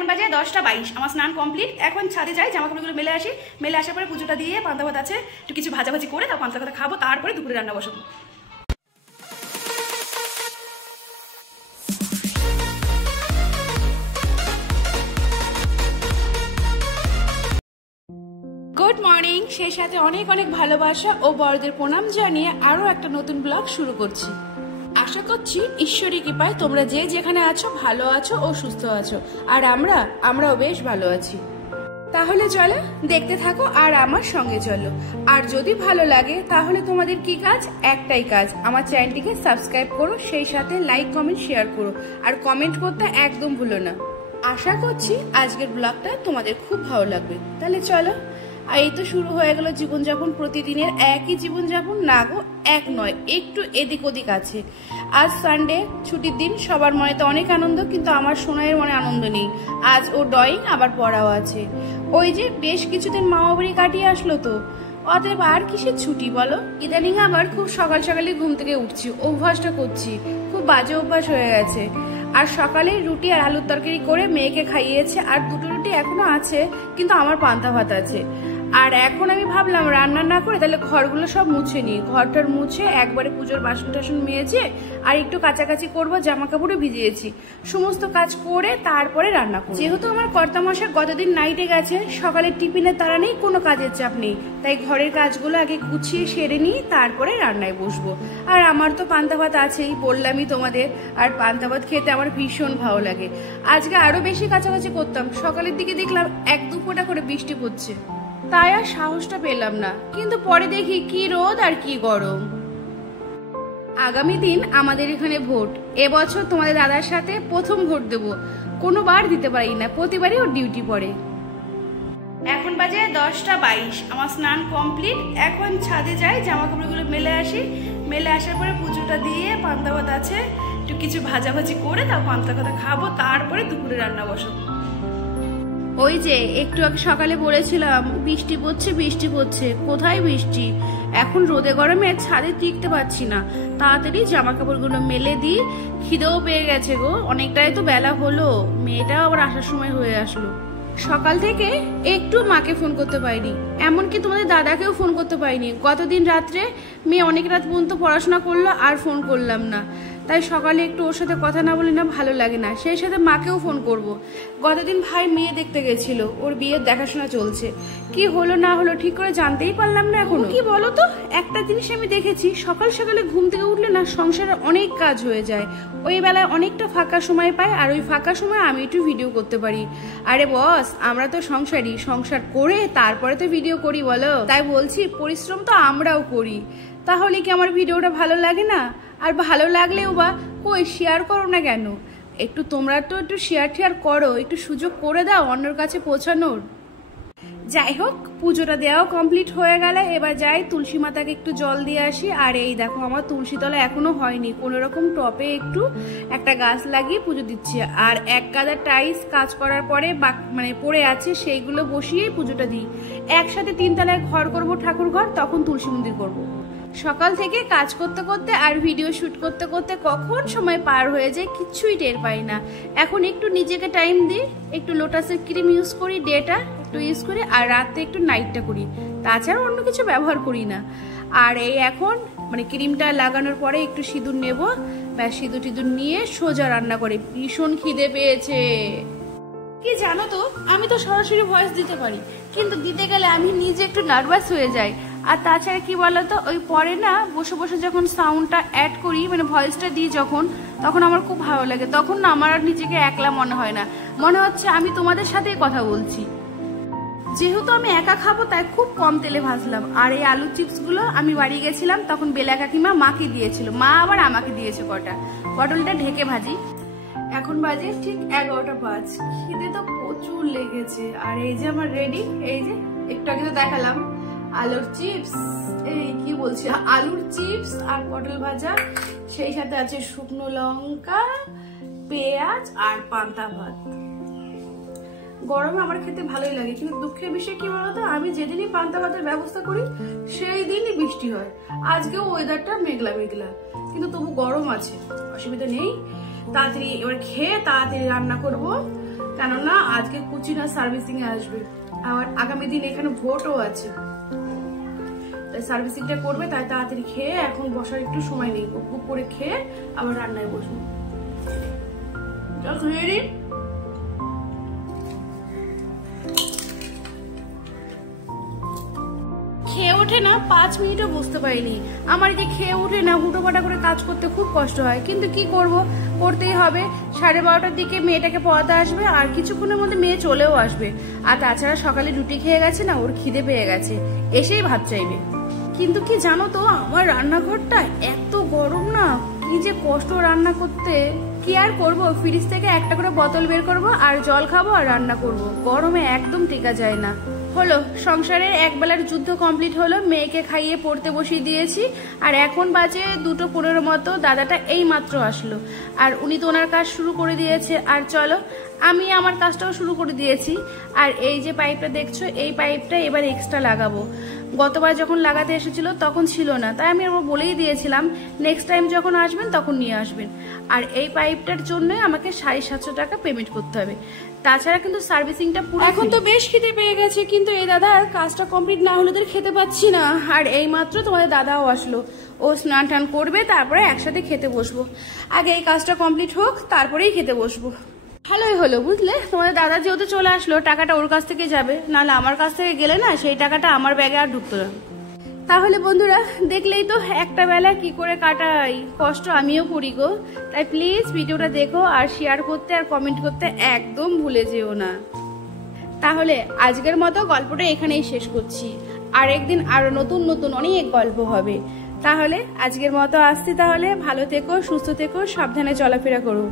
এখন বাজে 10টা 22। আমার স্নান কমপ্লিট। এখন ছাদে যাই, জামা কাপড়গুলো মেলে আসি। মেলে আসার পরে পুজোটা দিয়ে পান্তা ভাত আছে, একটু কিছু ভাজাভাজি করে তারপর পান্তা ভাত খাবো, তারপরে দুপুরে রান্না বসাবো। Good morning. সেই সাথে অনেক অনেক ভালোবাসা ও বড়দের প্রণাম জানিয়ে আরো একটা নতুন ব্লগ শুরু করছি। আশা করছি ঈশ্বরের কৃপায় তোমরা যে যেখানে আছো ভালো আছো ও সুস্থ আছো, আর আমরাও বেশ ভালো আছি। তাহলে চলো দেখতে থাকো আর আমার সঙ্গে চলো। আর যদি ভালো লাগে তাহলে তোমাদের কি কাজ? একটাই কাজ, আমার চ্যানেলটিকে সাবস্ক্রাইব করো, সেই সাথে লাইক কমেন্ট শেয়ার করো, আর কমেন্ট করতে একদম ভুলো না। আশা করছি আজকের ব্লগটা তোমাদের খুব ভালো লাগবে। তাহলে চলো। আর এই তো শুরু হয়ে গেল জীবনযাপন, প্রতিদিনের একই জীবনযাপন। না গো, এক নয়, একটু এদিক ওদিক আছে। আজ সানডে, ছুটির দিন, সবার মনে তো অনেক আনন্দ, কিন্তু আমার সোনাইয়ের মনে আনন্দ নেই। আজ ও ড্রয়িং আবার পড়াও আছে। ওই যে বেশ কিছুদিন মামা বাড়ি কাটিয়ে আসলো, তো অতএব আর কিসের ছুটি বলো। ইদানিং আবার খুব সকাল সকালে ঘুম থেকে উঠছি, অভ্যাসটা করছি, খুব বাজে অভ্যাস হয়ে গেছে। আর সকালে রুটি আর আলুর তরকারি করে মেয়েকে খাইয়েছে, আর দুটো রুটি এখনো আছে, কিন্তু আমার পান্তা ভাত আছে। আর এখন আমি ভাবলাম রান্না না করে তাহলে ঘরগুলো সব মুছে নিই, ঘরটার মুছে একবারে পুজোর বাসন টাসন মেজে আর একটু কাচাকাচি করবো, জামা কাপড়ও ভিজিয়েছি, সমস্ত কাজ করে তারপরে রান্না করবো। যেহেতু আমার কর্তামশাই গতদিন নাইটে গেছে, সকালের টিফিনের তারা নেই, কোনো কাজের চাপ নেই, তাই ঘরের কাজগুলো আগে গুছিয়ে সেরে নিই, তারপরে রান্নায় বসবো। আর আমার তো পান্তা ভাত আছেই, বললামই তোমাদের। আর পান্তা ভাত খেতে আমার ভীষণ ভালো লাগে। আজকে আরো বেশি কাছাকাছি করতাম, সকালের দিকে দেখলাম 1-2 ফোঁটা করে বৃষ্টি পড়ছে, তাই আর সাহসটা পেলাম না, কিন্তু পরে দেখি কি রোদ আর কি গরম। আগামী দিন আমাদের এখানে ভোট। এবছর তোমাদের দাদার সাথে প্রথম ভোট দেবো, কোনোবার দিতে পারি না, প্রতিবারই ওর ডিউটি পড়ে। এখন বাজে 10টা 22। আমার স্নান কমপ্লিট। এখন ছাদে যাই, জামা কাপড়গুলো মেলে আসি। মেলে আসার পরে পুজোটা দিয়ে পান্তা ভাত আছে, একটু কিছু ভাজাভাজি করে তারপর পান্তা ভাত খাবো, তারপরে দুপুরে রান্না বসাবো। ওই যে একটু আগে সকালে বলেছিলাম বৃষ্টি পড়ছে, কোথায় বৃষ্টি? এখন রোদে গরমে ছাদে টিকতে পারছি না, তাড়াতাড়ি জামা কাপড়গুলো মেলে দিই। খিদেও পেয়ে গেছে গো, অনেকটাই তো বেলা হলো, মেয়েটাও আবার আসার সময় হয়ে আসলো। সকাল থেকে একটু মাকে ফোন করতে পারিনি, এমনকি তোমাদের দাদাকেও ফোন করতে পারিনি। গতদিন রাত্রে মেয়ে অনেক রাত পর্যন্ত পড়াশোনা করলো, আর ফোন করলাম না। তাই সকালে একটু ওর সাথে কথা না বলে না ভালো লাগে না, সেই সাথে মাকেও ফোন করব। গতদিন ভাই মেয়ে দেখতে গেছিল, ওর বিয়ের দেখাশোনা চলছে, কি হলো না হলো ঠিক করে জানতেই পারলাম না এখনো। কি বলো তো, একটা জিনিস আমি দেখেছি, সকাল সকালে ঘুম থেকে উঠলে না সংসারে অনেক কাজ হয়ে যায়, ওই বেলায় অনেকটা ফাঁকা সময় পাই, আর ওই ফাঁকা সময় আমি একটু ভিডিও করতে পারি। আরে বস, আমরা তো সংসার করে তারপরে তো ভিডিও করি বলো, তাই বলছি পরিশ্রম তো আমরাও করি, তাহলে কি আমার ভিডিওটা ভালো লাগে না? আর ভালো লাগলেও বা কই শেয়ার করো না কেন? একটু তোমরা তো একটু শেয়ার করো, একটু সুযোগ করে দাও অন্যের কাছে পৌঁছানোর। যাই হোক, পুজোটা দেওয়াও কমপ্লিট হয়ে গেলে এবার যাই তুলসী মাতাকে একটু জল দিয়ে আসি। আর এই দেখো আমার তুলসী তলা এখনো হয়নি, কোনো রকম টপে একটু একটা গাছ লাগিয়ে পুজো দিচ্ছি। আর এক গাদা টাইলস কাজ করার পরে মানে পড়ে আছে, সেইগুলো বসিয়েই পুজোটা দিই। একসাথে 3 তলায় ঘর করবো, ঠাকুর ঘর, তখন তুলসী মন্দির করবো। সকাল থেকে কাজ করতে করতে আর ভিডিও শুট করতে করতে কখন সময় পার হয়ে যায় কিচ্ছুই টের পাই না। এখন একটু নিজেকে টাইম দিই, একটু লোটাসের ক্রিম ইউজ করি, ডেটা একটু ইউজ করি, আর রাতে একটু নাইটটা করি, তাছাড়া অন্য কিছু ব্যবহার করি না। আর এই এখন মানে ক্রিমটা লাগানোর পরে একটু সিঁদুর নেব, ব্যাস সিঁদুর টিঁদুর নিয়ে সোজা রান্না করে। ভীষণ খিদে পেয়েছে। কি জানো তো, আমি তো সরাসরি ভয়েস দিতে পারি, কিন্তু দিতে গেলে আমি নিজে একটু নার্ভাস হয়ে যাই। আর তাছাড়া কি বলতো, ওই পরে না বসে বসে যখন সাউন্ডটা অ্যাড করি, মানে ভয়েসটা দিই যখন, তখন আমার খুব ভালো লাগে। তখন না আমার আর নিজেকে একলা মনে হয় না, মনে হচ্ছে আমি তোমাদের সাথেই কথা বলছি। যেহেতু আমি একা খাবো তাই খুব কম তেলে ভাজলাম। আর এই আলু চিপসগুলো আমি বাড়ি গেছিলাম তখন বেলা কাকিমা মাকে দিয়েছিল, মা আবার আমাকে দিয়েছে কটা। পটলটা ঢেকে ভাজি। এখন বাজে ঠিক 11টা 5। খিদে তো প্রচুর লেগেছে। আর এই যে আমার রেডি, এই যে একটু আগে তো দেখালাম আলুর চিপস, এই কি বলছি, আলুর চিপস আর পটল ভাজা, সেই সাথে আছে শুকনো লঙ্কা, পেঁয়াজ আর পান্তা ভাত। গরমে আমার খেতে ভালোই লাগে, কিন্তু দুঃখের বিষয় কি বলতো, আমি যেদিনই পান্তা ভাতের ব্যবস্থা করি সেই দিনই বৃষ্টি হয়। আজকেও ওয়েদারটা মেঘলা মেঘলা, কিন্তু তবু গরম আছে, অসুবিধা নেই। তাড়াতাড়ি এবার খেয়ে তাড়াতাড়ি রান্না করবো। কেননা আজকে কুচিনা সার্ভিসিং এ আসবে, আর আগামী দিন এখানে ভোটও আছে, তাই সার্ভিসিংটা করবে, তাই তাড়াতাড়ি খেয়ে এখন বসার একটু সময় নেই, গুপ করে খেয়ে আবার রান্নায় বসবো। খেয়ে ওঠে না 5 মিনিটও বুঝতে পারিনি। আমার যে খেয়ে উঠে না হুটোপাটা করে কাজ করতে খুব কষ্ট হয়, কিন্তু কি করব, করতেই হবে। 12:30টার দিকে মেয়েটাকে পড়াতে আসবে, আর কিছুক্ষণের মধ্যে মেয়ে চলেও আসবে। আর তাছাড়া সকালে রুটি খেয়ে গেছে না, ওর খিদে পেয়ে গেছে, এসেই ভাত চাইবে। কিন্তু কি জানো তো, আমার রান্নাঘরটা এত গরম না, কি যে কষ্ট রান্না করতে। কি আর করব, ফ্রিজ থেকে একটা করে বোতল বের করব আর জল খাবো আর রান্না করব। গরমে একদম টেকা যায় না। হলো সংসারের একবেলার যুদ্ধ কমপ্লিট হলো, মেয়েকে খাইয়ে পড়তে বসিয়ে দিয়েছি, আর এখন বাজে 2:15 মতো। দাদাটা এই মাত্র আসলো, আর উনি তো ওনার কাজ শুরু করে দিয়েছে। আর চলো আমি আমার কাজটাও শুরু করে দিয়েছি। আর এই যে পাইপটা দেখছো, এই পাইপটা এবার এক্সট্রা লাগাবো। গতবার যখন লাগাতে এসেছিল তখন ছিল না, তাই আমি আবার বলেই দিয়েছিলাম নেক্সট টাইম যখন আসবেন তখন নিয়ে আসবেন। আর এই পাইপটার জন্য আমাকে 750 টাকা পেমেন্ট করতে হবে। তাছাড়া কিন্তু সার্ভিসিংটা পুরো। এখন তো বেশ খেতে পেয়ে গেছে, কিন্তু এই দাদার কাজটা কমপ্লিট না হলে তো খেতে পাচ্ছি না। আর এই মাত্র তোমাদের দাদাও আসলো, ও স্নান টান করবে, তারপরে একসাথে খেতে বসবো। আগে এই কাজটা কমপ্লিট হোক, তারপরেই খেতে বসবো। ভালোই হলো বুঝলে, তোমাদের দাদা যেহেতু চলে আসলো, টাকাটা ওর কাছ থেকে যাবে, নাহলে আমার কাছ থেকে গেলে না সেই টাকাটা আমার ব্যাগে আর ঢুকতো না। তাহলে বন্ধুরা দেখলেই তো একটা বেলা কি করে কাটাই, কষ্ট আমিও করি গো। তাই প্লিজ ভিডিওটা দেখো, আর শেয়ার করতে আর কমেন্ট করতে একদম ভুলে যেও না। তাহলে আজকের মতো গল্পটা এখানেই শেষ করছি, আর একদিন আরো নতুন নতুন অনেক গল্প হবে। তাহলে আজকের মতো আসছি, তাহলে ভালো থেকো, সুস্থ থেকো, সাবধানে চলাফেরা করো।